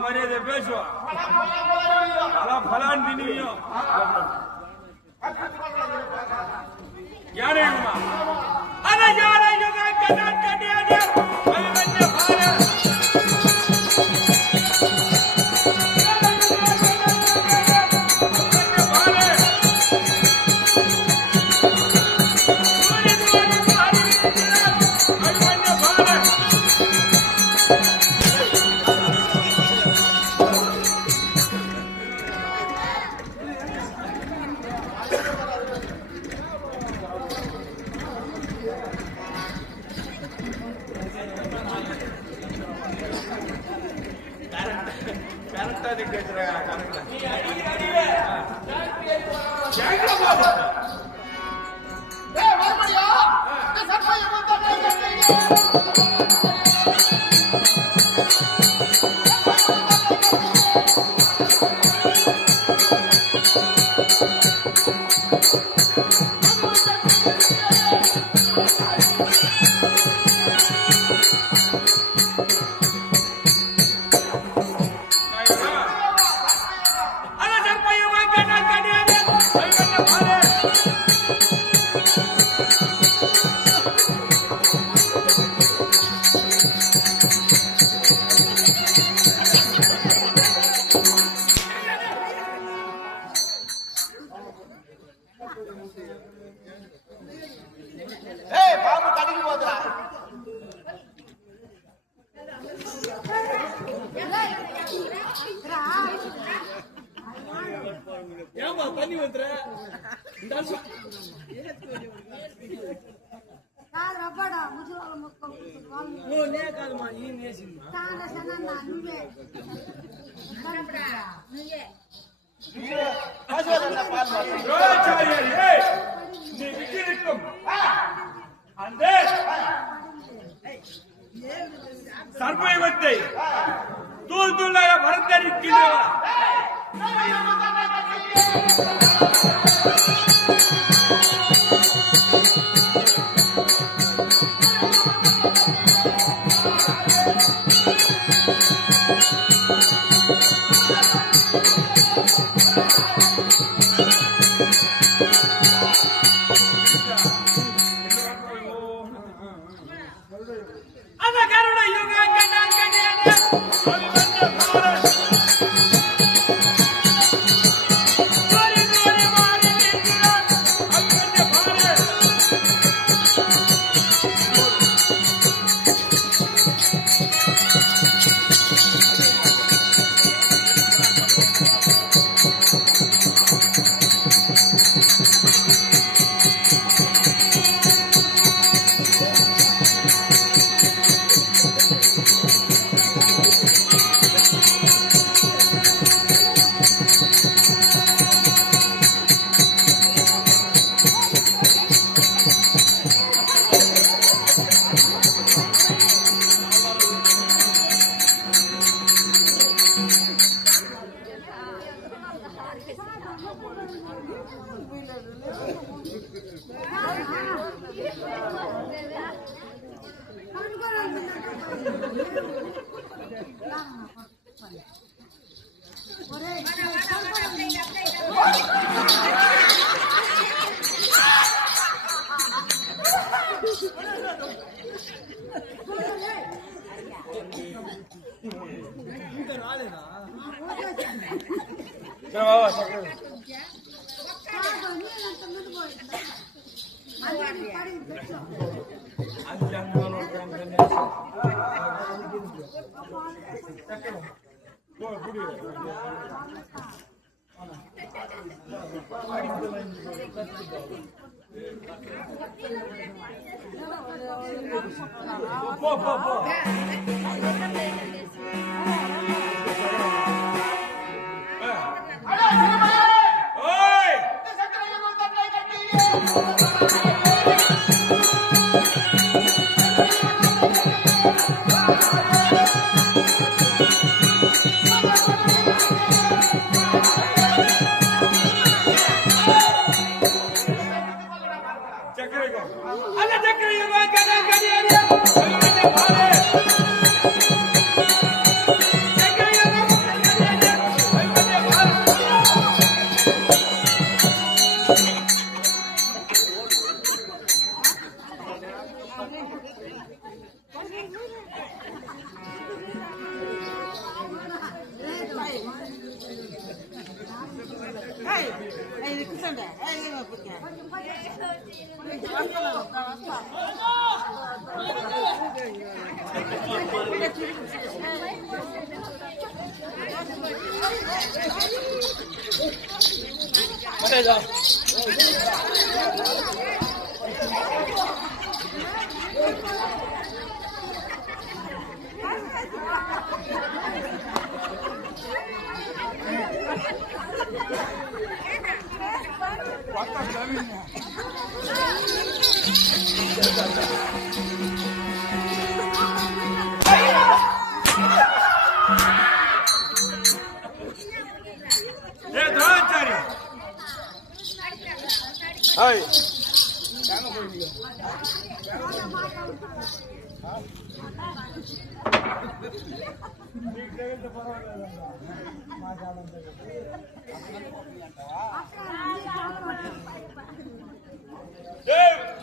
மரியாதை பேசுவான் பலான் தினியும் யாரையுமா அத யாரையும் கட்டியாது தண்ணி வந்துற சர்பைவத்தை தூள் தூளாக பறந்தரிக்கிறவா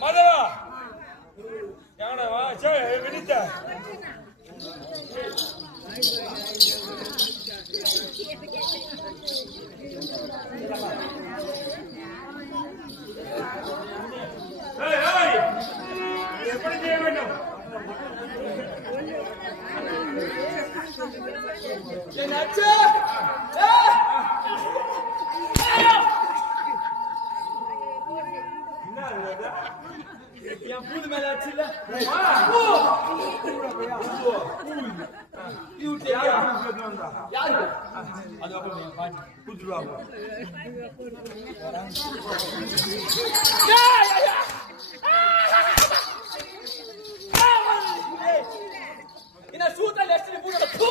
மதவா வினித்த எப்படி செய்ய வேண்டும்? என் பூது மேல ஆச்சுல்ல யாரு அதுக்கப்புறம் பாட்டி கூத்துருவாங்க என்ன சூத்தா லெஸ்ட் பூதோட பூ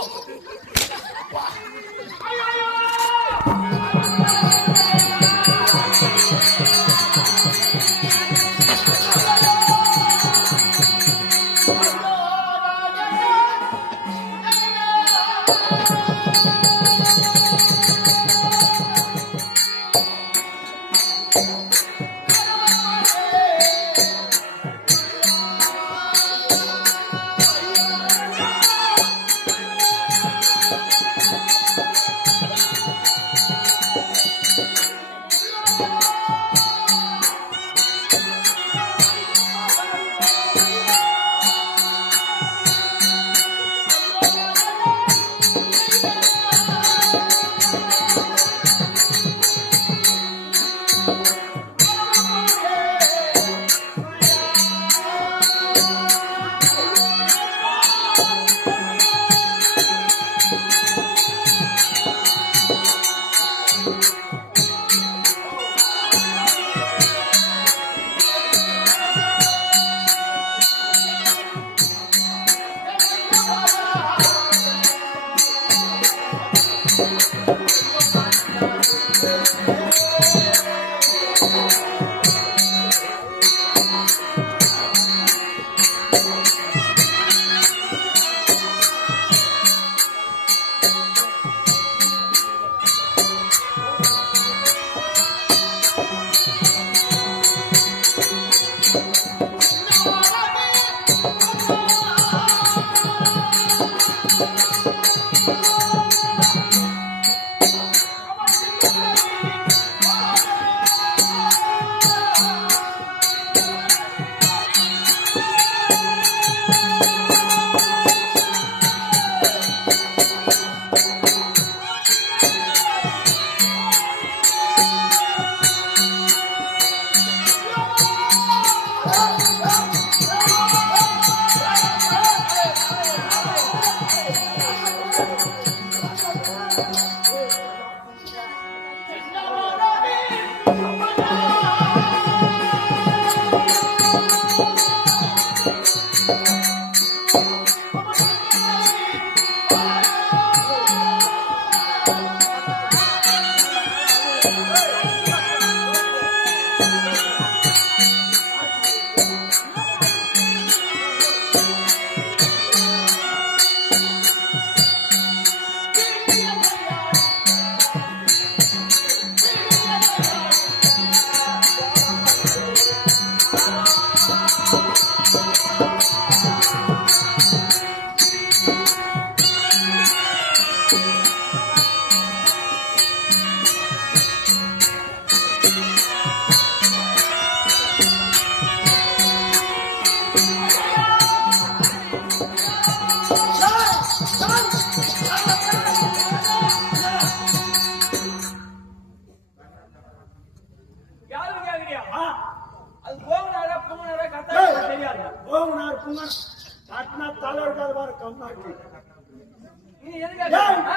எதுக்காக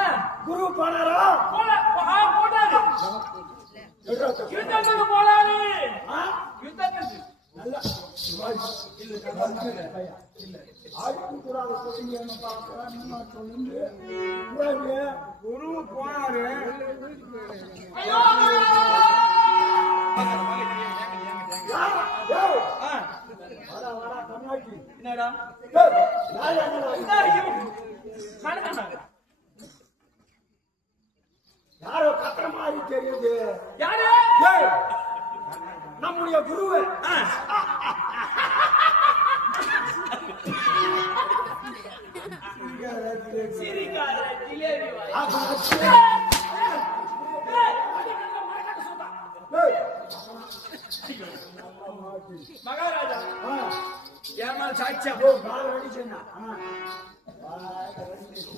குரு போனாரா போட்டாரு யுத்தத்துக்கு போனாரு யுத்தத்துக்கு நல்லா ஆயுக்கூடாத சொல்லுங்க பார்க்கிறேன் சொல்லுங்க குரு போனாரு ஐயோ என்னடா யாரோ கத்துற மாதிரி தெரியுது யாரு நம்முடைய குருவு சிரிக்காத ஜிலேபி மகாராஜா ஏமால் சாட்சியா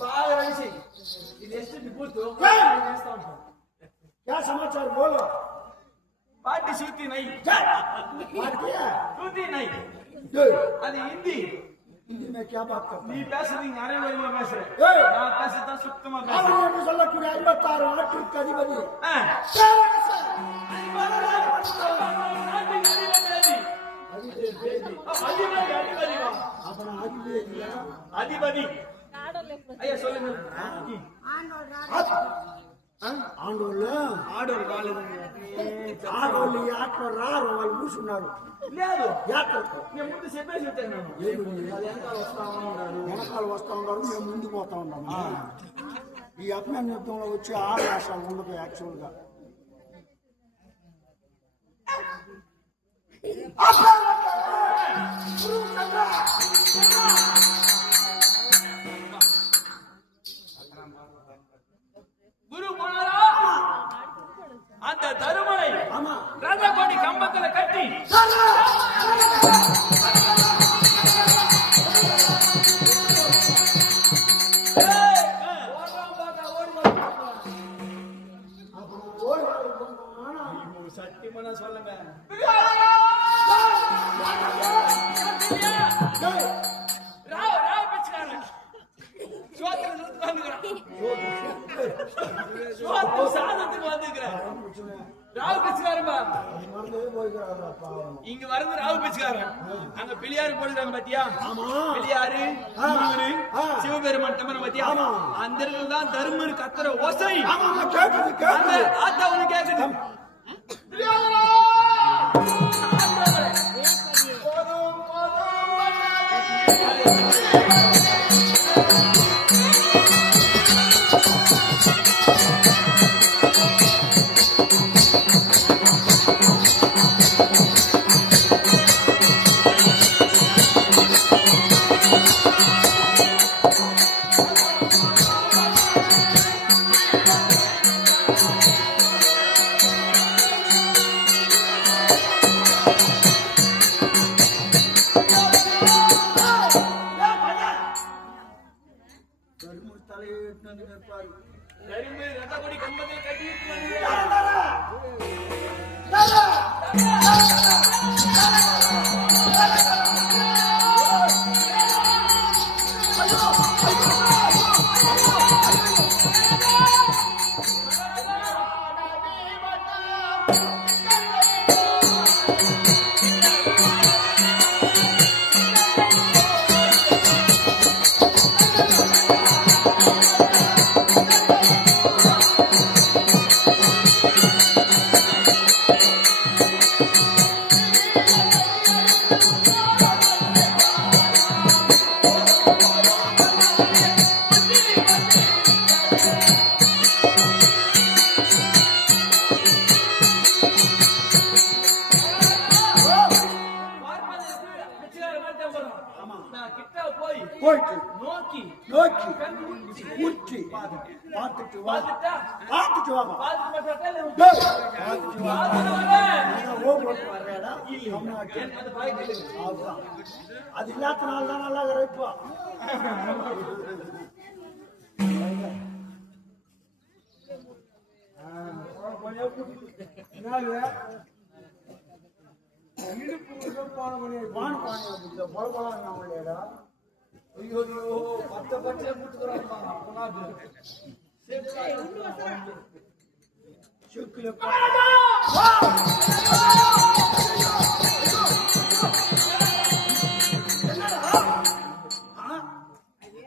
బాగా కలిసి ఇది ಎಷ್ಟು ಕೂತು क्या समाचार बोलो पार्टी सूती नहीं सूती नहीं அது हिंदी हिंदी में क्या बात करते நீ பேசுறீங்க அரைவரைமா பேசுற நான் பேசுறத சுத்தமா பேசுறேன் அவன் என்ன சொல்லக்கூடிய 56 நாட்டுக்கு அதிபதி அதிபதி ஐயா சொல்லுங்க ఆడోళ్ళు యాత్ర రారు వాళ్ళు కూర్చున్నారు లేదు యాత్రకు నేను ముందు చెప్పేసి వచ్చాను వెనకాల వస్తా ఉన్నారు మేము ముందుకు పోతా ఉన్నాము ఈ అభిమాన యుద్ధంలో వచ్చి 6 రాష్ట్రాలు ఉండదు యాక్చువల్ గా குரு போனாரா அந்த தருமனை ரதகோடி கம்பத்துல கட்டி சத்தியமான சொல்லுங்க ராவ் பிச்சுக்காரங்க சோத்துக்கு வந்துக்கிறான் ராவ் பிச்சுக்காரன்பா இங்க வரது ராவ் பிச்சுக்காரன் அங்க பிள்ளையாரு போடுறாங்க பாத்தியா பிள்ளையாரு சிவபெருமான் தம்பரம் பாத்தியா அந்த இடத்துல தான் தர்மர் கத்துற ஓசை ஆத்தா ஒண்ணு கேக்குது ரதகோடி கம்பத்தில் கட்டி போயிட்டு நோக்கி நோக்கி ஊற்றி பார்த்துட்டு வாங்க பார்த்துட்டு வாங்க அது இல்லாதனால தான் நல்லா இருப்பா ஐயோ பச்சை முட்டுக்குறாமா செக்குல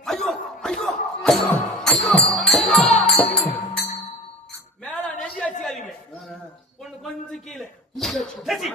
ஐயோ ஐயோ ஐயோ ஐயோ மேல நெஞ்சு அடிச்சாதீங்க பொண்ணு கொஞ்சம் கீழே சசி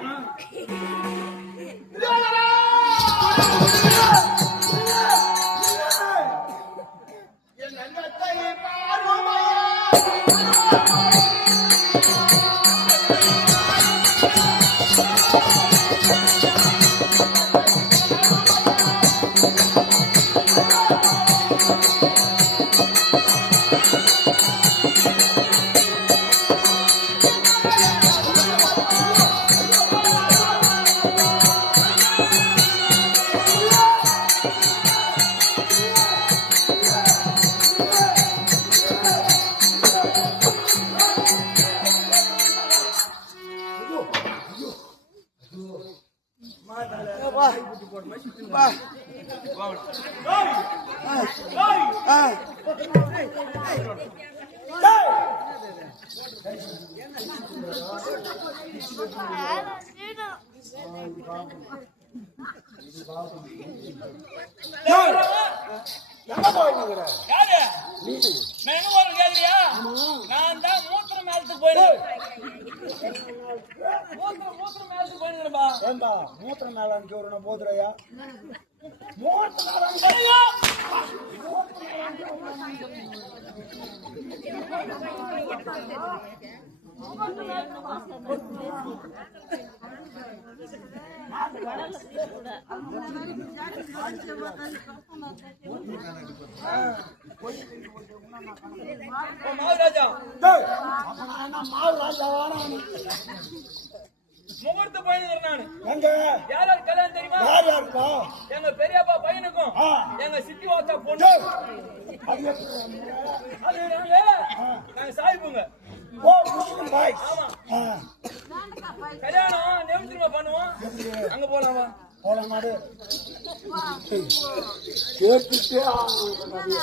எங்க போயிருக்கிற யாரு மெனு ஒரு கேக்குறியா நான் தான் மூத்திர மேலத்துக்கு போயிடுறேன் மூத்திர மேலத்துக்கு போயிடுறேன்பா ஏண்டா மூத்திர மேலான்னு ஒரு போதுரையா மூத்திர மேலான்னு மகாராஜா முகூர்த்த போயிடுறேன் நானு எங்க யார் யார் கல்யாணம் தெரியுமா யார் யாருப்பா எங்க பெரியப்பா பையனுக்கும் எங்க சித்தி வாத்தா பொண்ணு டேய், அது எப்படி? அது நாங்க சாய்ப்புங்க ஓ முஸ்லிம் பாய் ஆமா ஆ, கல்யாணம் நியமித்திரமா பண்ணுவோம் அங்க போலாமா போலாம் நாடு கேட்டுட்டே ஆகணும் நிறைய.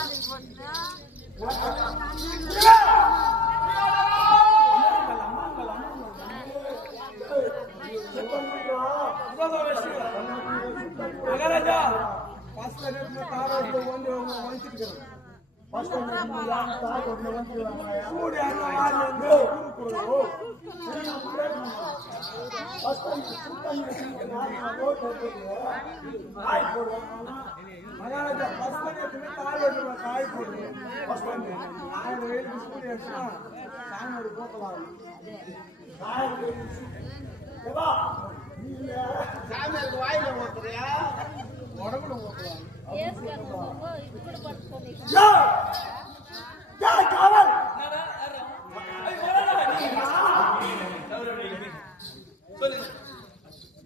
மகாராஜா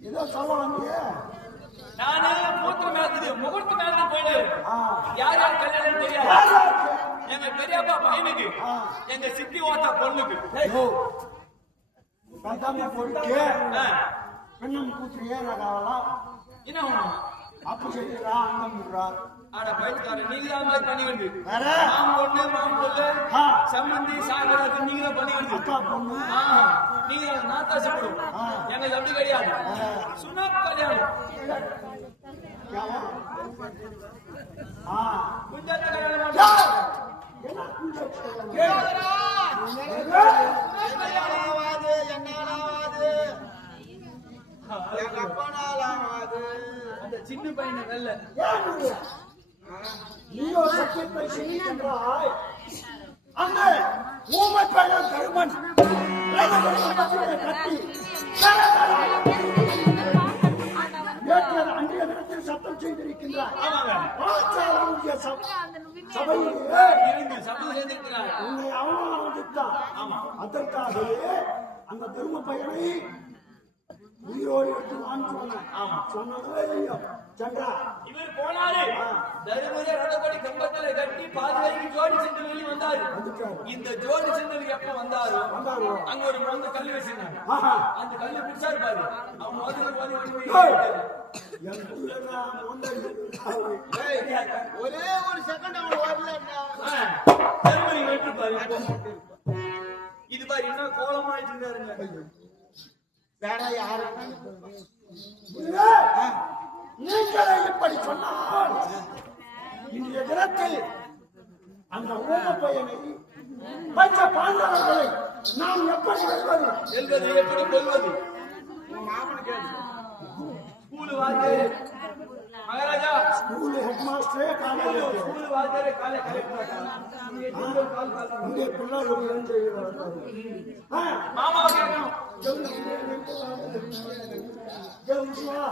ஏதோ சொல்ல வந்தீங்க நானே மூத்திர மேலத்துக்கு முகூர்த்த மேலத்துக்கு போயிடு யார் யார் கல்யாணம் தெரியாது எங்க பெரியப்பா பையனுக்கு எங்க சித்தி ஓத்தா பொண்ணுக்கு கந்தாமி பொறுக்கே பெண்ணும் கூத்துறியே காவலாம் என்ன ஒண்ணும் அப்ப செய்யறா அண்ணன் விடுறா ஆனா பயிற்சிக்காரர் நீங்க தான் மாதிரி பண்ணிக்கிறது வேற மாம் பொண்ணு மாம் பொண்ணு ஆ. சம்பந்தி சாகராது நீங்க தான் பண்ணிக்கிறது அக்கா பொண்ணு நீங்க நாத்தாசி போடும் எங்களுக்கு அப்படி கிடையாது சுனாப் கல்யாணம் குஞ்சாத்த கல்யாணம் அந்த சின்ன பையனை வெல்ல நீயோ சத்தியத்தை சிந்திக்கின்றாய் அங்கே ஊமை பையன் தருமன் கட்டி நேற்று அன்றைய தினத்தில் சத்தம் செய்திருக்கின்றார் ஆச்சாரனுடைய சபையிலே இருந்து சபதம் செய்திருக்கிறார் உன்னை அவமானதித்தான் அதற்காகவே அந்த தரும பையனை உயிரோடு எடுத்து வான்னு சொன்னேன். ஆமா. சொன்னதோ இல்லையோ சந்திரா இவர் போனாரு தருமபுரி ரதப்படி கம்பத்துல கட்டி பாதுகாப்பு ஜோடி சென்று வெளியே வந்தாரு. வந்துட்டாரு. இந்த ஜோடி சென்று எப்ப வந்தாரோ வந்தாரோ. அங்க ஒரு மொந்த கல்லு வச்சிருந்தாங்க. ஆஹா. அந்த கல்லு பிடிச்சாரு பாரு. அவன் ஏய், என் புள்ளடா, ஒன்றரை ஒரே ஒரு செகண்ட் அவன் வரலன்னா தருமபுரி வெட்டு பாரு. இது பாரு என்ன கோலமா வச்சிருக்காருங்க. வேற யாரு நீங்களே இப்படி சொன்னால் இன்றைய தினத்தில் அந்த ஊம பையனை பஞ்ச பாண்டவர்களை நாம் எப்படி வெல்வது? செல்வது எப்படி கொள்வது? ஸ்கூல் வாத்தியாரு மகாராஜா ஸ்கூல் ஹெட் மாஸ்டரே காலேஜ் ஸ்கூல் வாத்தியாரு காலை கலெக்டர் இங்கே பிள்ளைகள் இருந்து மாமா கேட்கணும். ஜெயிச்சுவா